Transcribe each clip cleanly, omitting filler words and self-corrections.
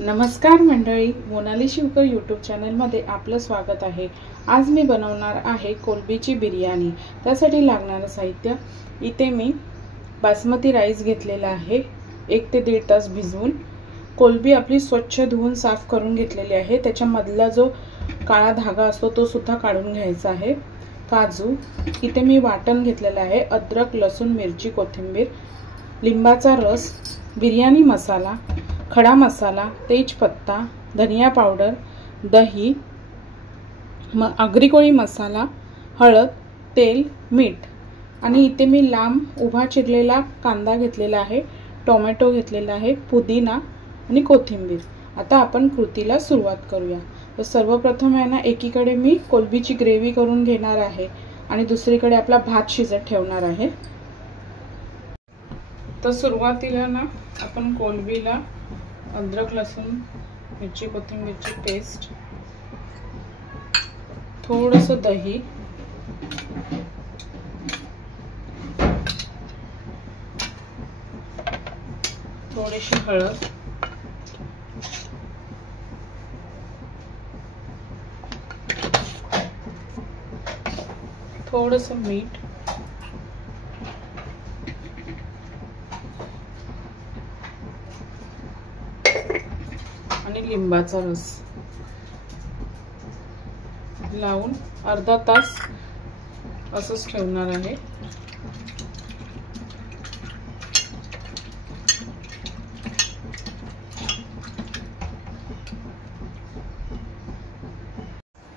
नमस्कार मंडळी, मोनाली शिवकर यूट्यूब चॅनलमध्ये आपलं स्वागत आहे। आज मी बनवणार आहे कोलंबीची बिर्याणी। त्यासाठी लागणारे साहित्य इथे मी बासमती राईस घेतलेला आहे 1 ते 1.5 तास भिजवून। कोलंबी आपली स्वच्छ धुवून साफ करून घेतलेली आहे। त्याच्यामधला जो काळा धागा असतो तो सुद्धा काढून घ्यायचा आहे। काजू इथे मी वाटण घेतलेला आहे, अद्रक, लसूण, मिरची, कोथिंबीर, लिंबाचा रस, बिर्याणी मसाला, खडा मसाला, तेजपत्ता, धनिया पावडर, दही, आगरी मसाला, हळद, तेल, मीठ आणि इथे मी लांब उभा चिरलेला कांदा घेतलेला आहे, टोमॅटो घेतलेला आहे, पुदिना आणि कोथिंबीर। आता आपण कृतीला सुरुवात करूया। तर सर्वप्रथम आहे ना, एकीकडे मी कोलंबीची ग्रेव्ही करून घेणार आहे आणि दुसरीकडे आपला भात शिजत ठेवणार आहे। तर सुरुवातीला ना आपण कोलंबीला अद्रक, लसूण, मिरची, कोथिंबीरची पेस्ट, थोडंसं दही, थोडीशी हळद, थोडंसं मीठ आणि लिंबाचा रस लावून अर्धा तास असंच ठेवणार आहे।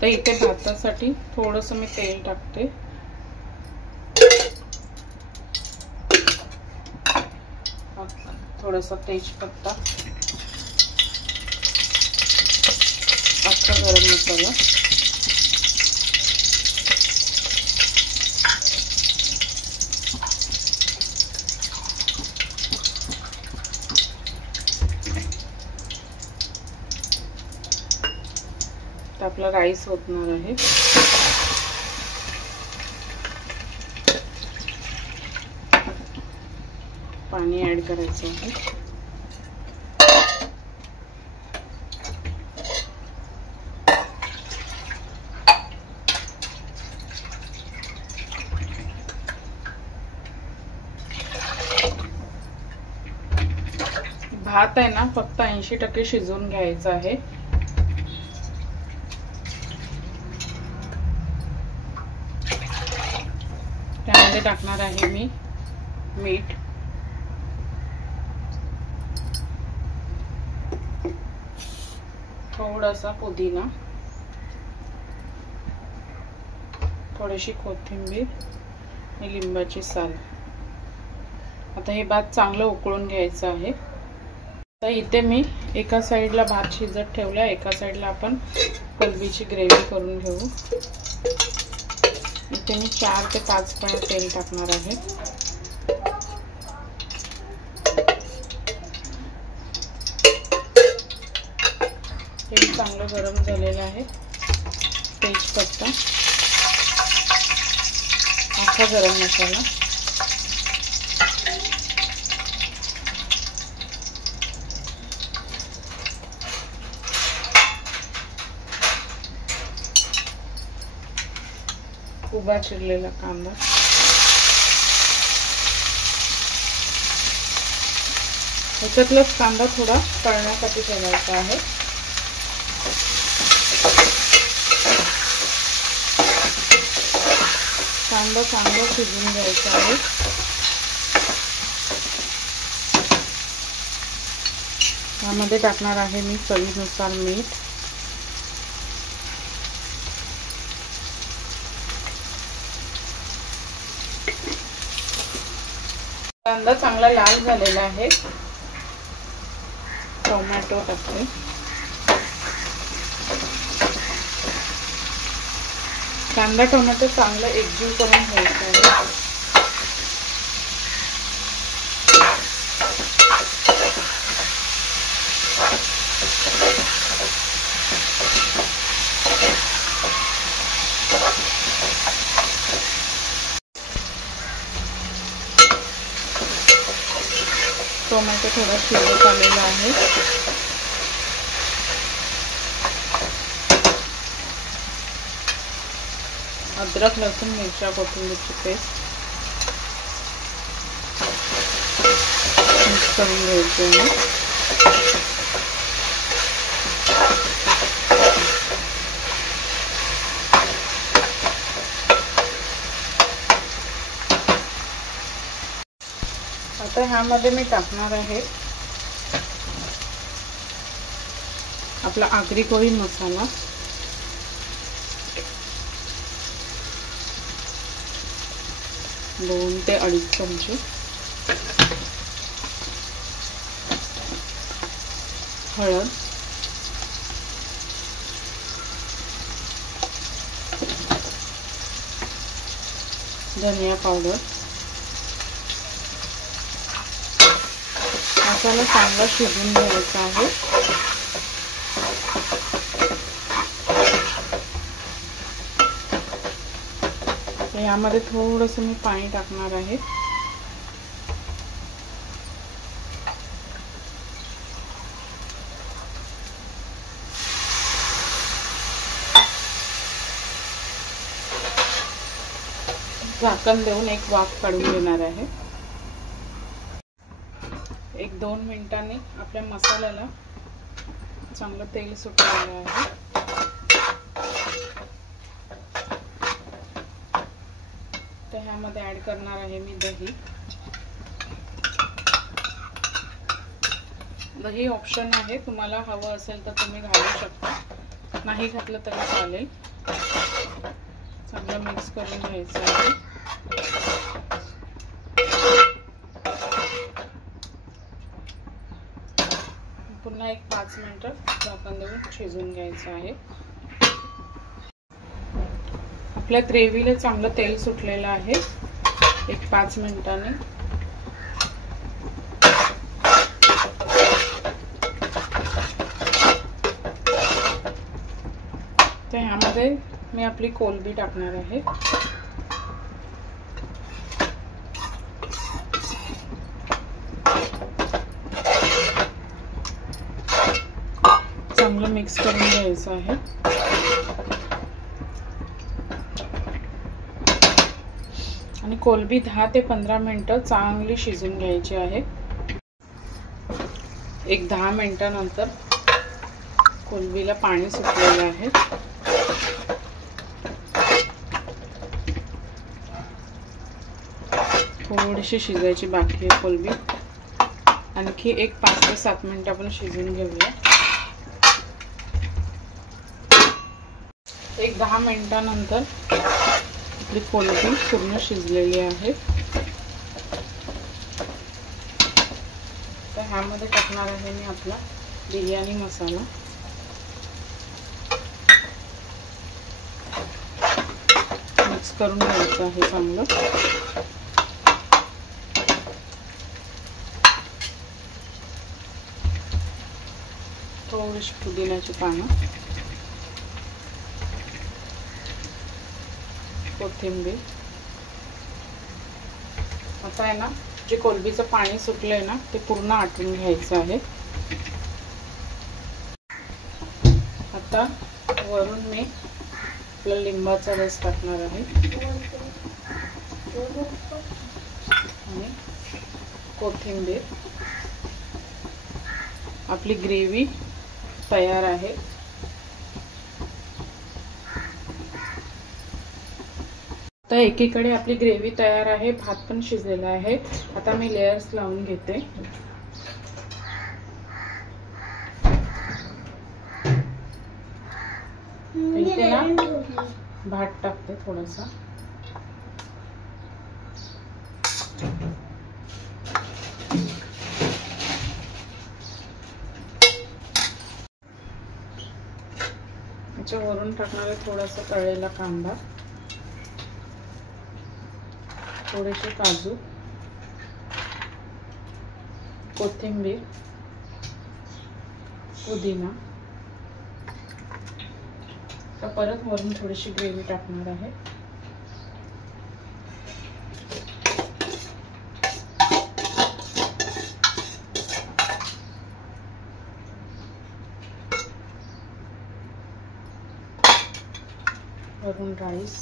तर इथे भातासाठी थोडंसं मी तेल टाकते। थोडासा तेजपत्ता, अख्खा गरम मसाला, तर आपला राईस होतणार आहे। पाणी ऍड करायचं आहे। भात आहे ना फक्त 80% शिजवून घ्यायचा आहे। त्यामध्ये टाकणार आहे मी मीठ, थोडासा पुदिना, थोडीशी कोथिंबीर आणि लिंबाची साल। आता हे भात चांगलं उकळून घ्यायचं आहे। तर इथे मी एका साइडला भात शिजत ठेवला, एका साइडला आपण कोलंबीची ग्रेव्ही करून घेऊ। इथे मी 4 ते 5 पळ्या तेल टाकणार आहे। तेल चांगलं गरम झालेलं आहे। तेजपत्ता, अख्खा गरम मसाला, उभा चिरलेला कांदा, ह्याच्यातलाच कांदा थोडा तळण्यासाठी ठेवायचा आहे। कांदा चांगला शिजून घ्यायचा आहे। यामध्ये टाकणार आहे मी चवीनुसार मीठ, कांदा चांगला लाल झालेला आहे। टोमॅटो टाकते, कांदा टोमॅटो चांगलं एकजीव करून घ्यायचं आहे। टोमॅटो थोडा शिजत आलेला आहे। अद्रक लसूण मिरच्या कोथिंबीरची पेस्ट मिक्स करून घ्यायची आहे. आता ह्यामध्ये मी टाकणार आहे आपला आगरी कोळी मसाला. दोन ते अडीच चमचे. हळद, धनिया पावडर. मसाला चांगला शिजवून घ्यायचा आहे. यामध्ये थोडंसं मी पाणी टाकणार आहे. झाकण देऊन एक वाफ काढून घेणार आहे. 1-2 मिनिटांनी आपल्या मसाल्याला चांगलं तेल सुटलेलं आहे. तर ह्यामध्ये ऍड करणार आहे मी दही. दही ऑप्शन आहे, तुम्हाला हवं असेल तर तुम्ही घालू शकता, नाही घातलं तरी चालेल. चांगलं मिक्स करून घ्यायचं आहे. पुन्हा एक 5 मिनिटं झाकण देऊन शिजवून घ्यायचं आहे. आपल्या ग्रेव्हीला चांगलं तेल सुटलेलं आहे. एक 5 मिनिटांनी तर ह्यामध्ये मी आपली कोलंबी टाकणार आहे. चांगलं मिक्स करून घ्यायचं आहे. आणि कोलंबी 10 ते 15 मिनिटं चांगली शिजवून घ्यायची आहे. एक 10 मिनिटानंतर कोलंबीला पाणी सुटलेलं आहे. थोडीशी शिजायची बाकी आहे कोलंबी. आणखी एक 5 ते 7 मिनिटं आपण शिजवून घेऊया. एक 10 मिनिटानंतर आपली कोलंबी पूर्ण शिजलेली आहे. तर ह्यामध्ये टाकणार आहे मी आपला बिर्याणी मसाला. मिक्स करून घ्यायचं आहे चांगलं. थोडीशी पुदिन्याची पानं, कोथिंबीर. आता आहे ना, जे कोलंबीचं पाणी सुटलंय ना ते पूर्ण आटून घ्यायचं आहे. आता वरून मी आपला लिंबाचा रस टाकणार आहे आणि कोथिंबीर. आपली ग्रेव्ही तयार आहे. तर एकीकडे आपली ग्रेव्ही तयार आहे, भात पण शिजलेला आहे. आता मी लेयर्स लावून घेते. इथे ना भात टाकते थोडासा. वरून टाकणार आहे थोडासा तळलेला कांदा, थोडेसे काजू, कोथिंबीर, पुदिना. तर परत वरून थोडीशी ग्रेव्ही टाकणार आहे. वरून राईस.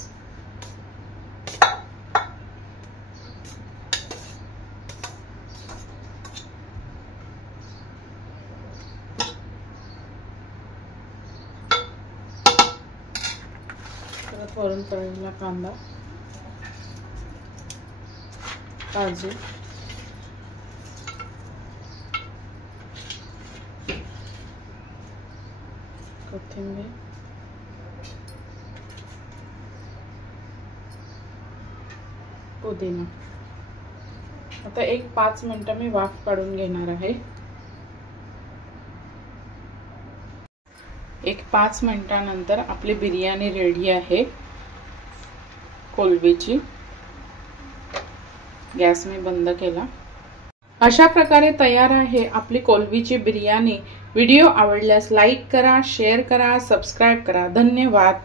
परत वरून तळलेला कांदा, काजू, कोथिंबीर, पुदिना. आता एक 5 मिनिटं मी वाफ काढून घेणार आहे. एक 5 मिनिटानंतर आपली बिर्याणी रेडी आहे कोलबीची. गॅस मी बंद केला. अशा प्रकारे तयार आहे आपली कोलबीची बिर्याणी. व्हिडिओ आवडल्यास लाईक करा, शेअर करा, सबस्क्राइब करा. धन्यवाद.